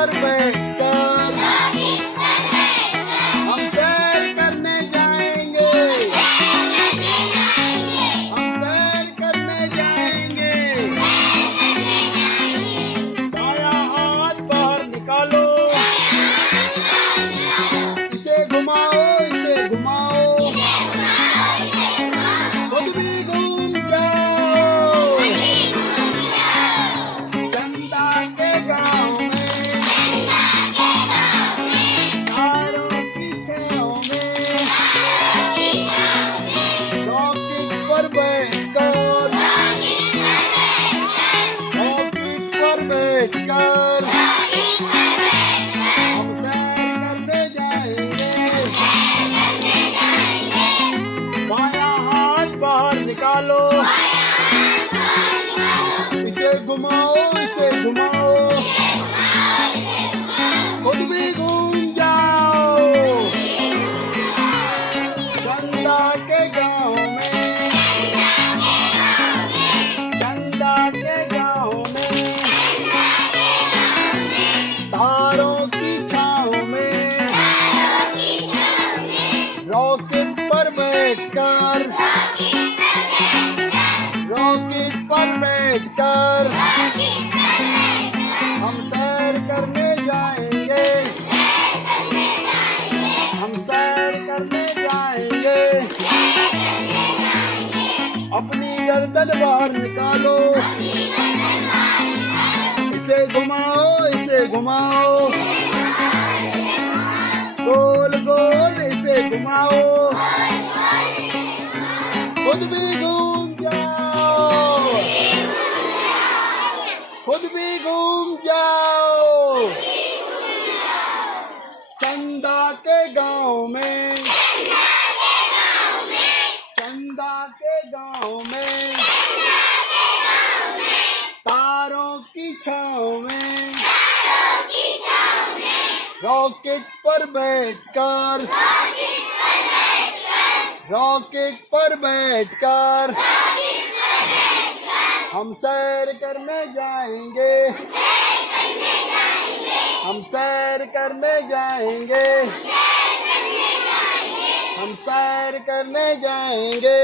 पर बैठकर हम सैर करने जाएंगे। हम सैर करने जाएंगे। दायां हाथ बाहर निकालो, इसे घुमाओ, इसे घुमाओ, खुद भी घूम जाओ। चंदा के गाँव में तारों की छाँव में रॉकेट पर बैठकर, रॉकेट पर बैठकर हम सैर करने जाएंगे। बायां हाथ बाहर निकालो, इसे घुमाओ, इसे घुमाओ, खुद भी घूम जाओ। चंदा के गाँव में, चंदा के गाँव में तारों की छाँव में रॉकेट पर बैठकर, रॉकेट पर बैठकर हम सैर करने जाएंगे। हम सैर करने जाएंगे। अपनी गर्दन बाहर निकालो, इसे घुमाओ, इसे घुमाओ, गोल गोल इसे घुमाओ, खुद भी घूम जाओ, खुद भी घूम जाओ। चंदा के गाँव में, चंदा के गाँव में तारों की छाँव में रॉकेट पर बैठकर, रॉकेट पर बैठकर हम सैर करने जाएंगे। हम सैर करने जाएंगे। हम सैर करने जाएंगे।